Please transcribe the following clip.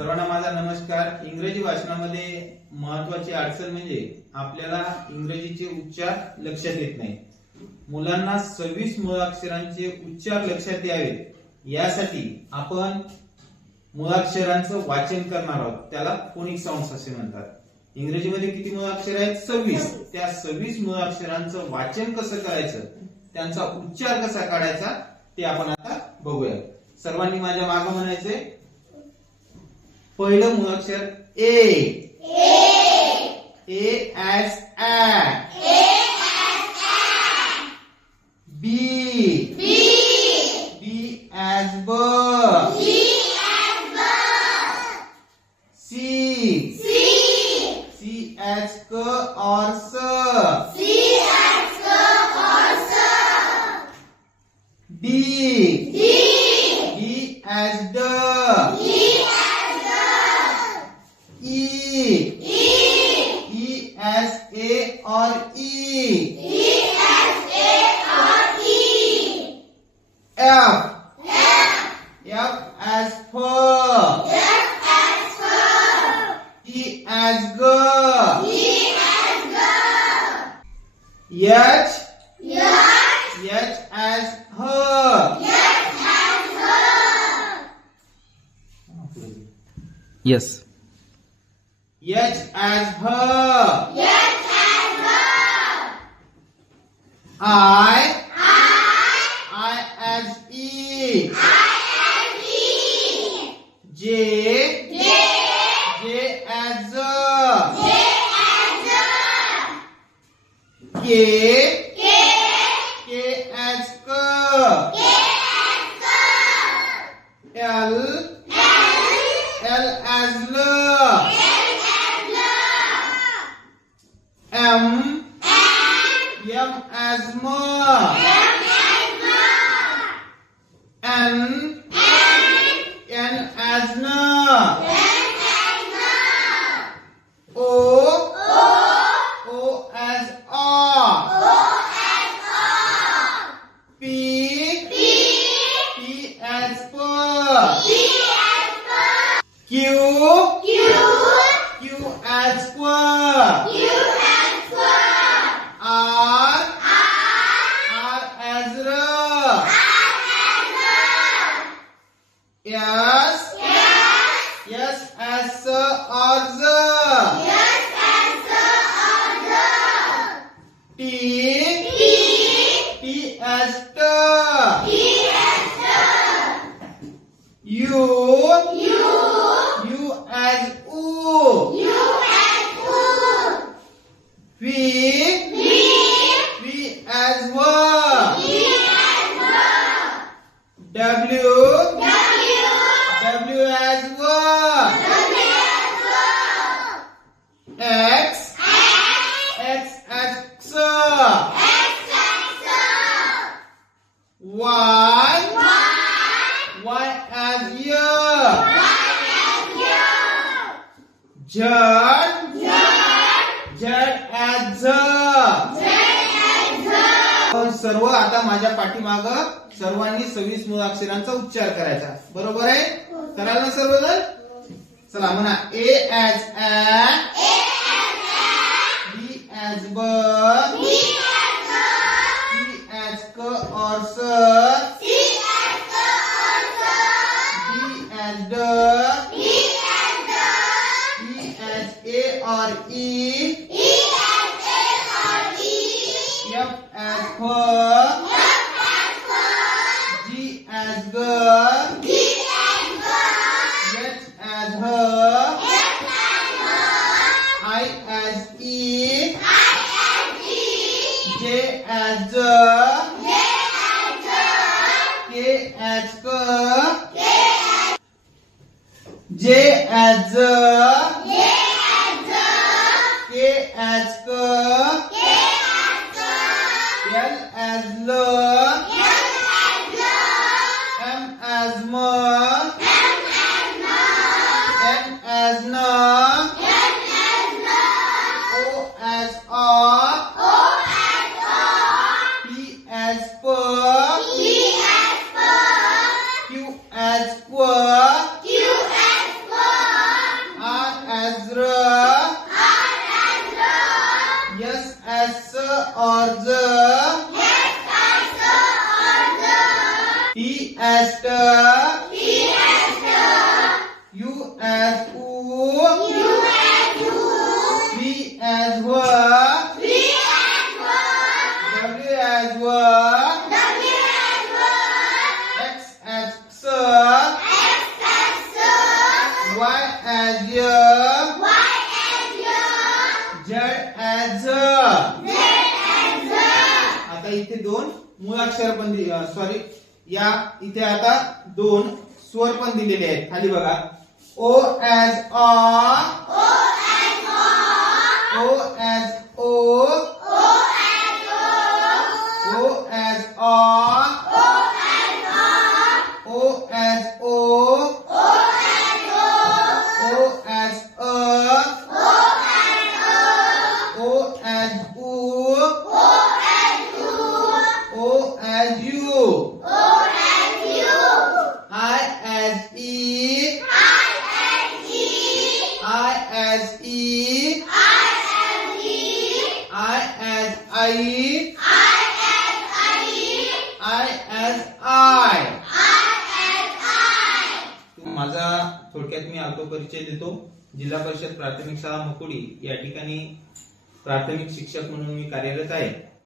सर्वांना माझा नमस्कार। इंग्रजी भाषणामध्ये महत्त्वाची अडचण म्हणजे आपल्याला इंग्रजीचे उच्चार लक्षात येत नाही। मुलांना 26 मुळाक्षरांचे उच्चार लक्षात यावेत यासाठी आपण मुळाक्षरांचं वाचन करणार आहोत। त्याला फोनिक साऊंड्स असे म्हणतात। इंग्रजीमध्ये किती मुळाक्षर आहेत? 26। त्या 26 मुळाक्षरांचं वाचन कसं करायचं, त्यांचा उच्चार कसा काढायचा ते आपण आता बघूया। सर्वांनी माझ्या मागे म्हणायचंय। पहिलं मुळाक्षर ए as a, B as b, C as k or s, D as d, E as a or E, F as f, G as g, H as h, Yes. H as h, I as E, J as Z, K as K, L as L, M as M, N as N, O as O, P as P, Q as Q, R as R, S as S or Z, T as T, U as U, V as W, W as W, X as X, Y as Y, Z as Z. सर्व आता माझ्या पाठीमाग सर्वांनी 26 मुळाक्षरांचा उच्चार करायचा, बरोबर आहे? कराल ना सर्वजण? चला म्हणा A as A, B as B, C as K or S, D as D, E as A or E, F as F, G as G, H as H, I as E, J as J, K as K, J as J, K as K, L as L, M as M, N as N, O as O, P as P, Q as Q, as u. V as what? W as what? X as sir. Y as ya. Z as आता इथे दोन मूळाक्षर पण sorry या इथे आता दोन स्वर पण दिलेले आहेत खाली बघा O as a. O as o. O as a. O as o. O as a. O as u. O as you. I as e. I as e. I as I. I as I. माझा थोडक्यात मी आत्मपरिचय देतो. जिल्हा परिषद प्राथमिक शाळा मकुडी या ठिकाणी प्राथमिक शिक्षक म्हणून मी कार्यरत आहे.